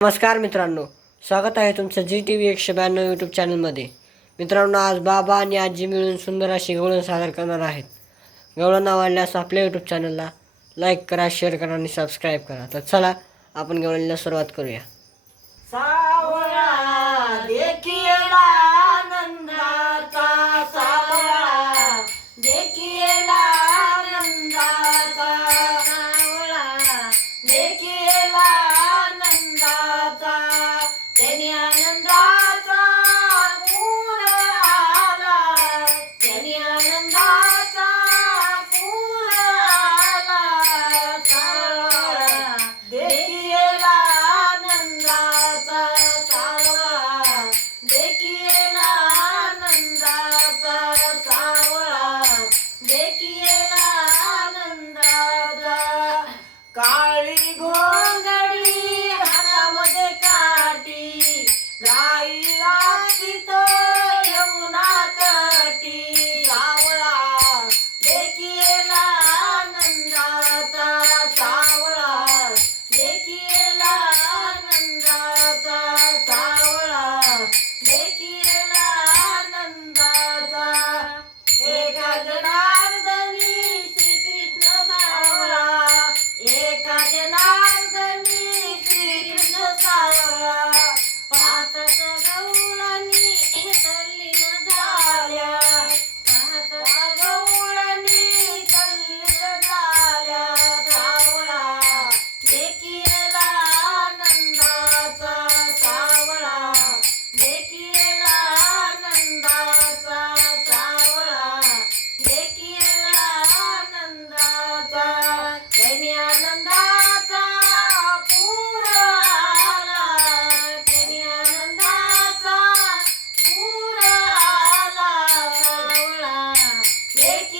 नमस्कार मित्रांनो स्वागत आहे तुमचं जी टी व्ही एकशे ब्याण्णव यूट्यूब चॅनलमध्ये मित्रांनो आज बाबा आणि आजी मिळून सुंदर अशी गवळण सादर करणार आहेत. गवळण आवडल्यास आपल्या यूट्यूब चॅनलला लाईक करा शेअर करा आणि सबस्क्राईब करा. तर चला आपण गवळणीला सुरुवात करूया. God. Thank you.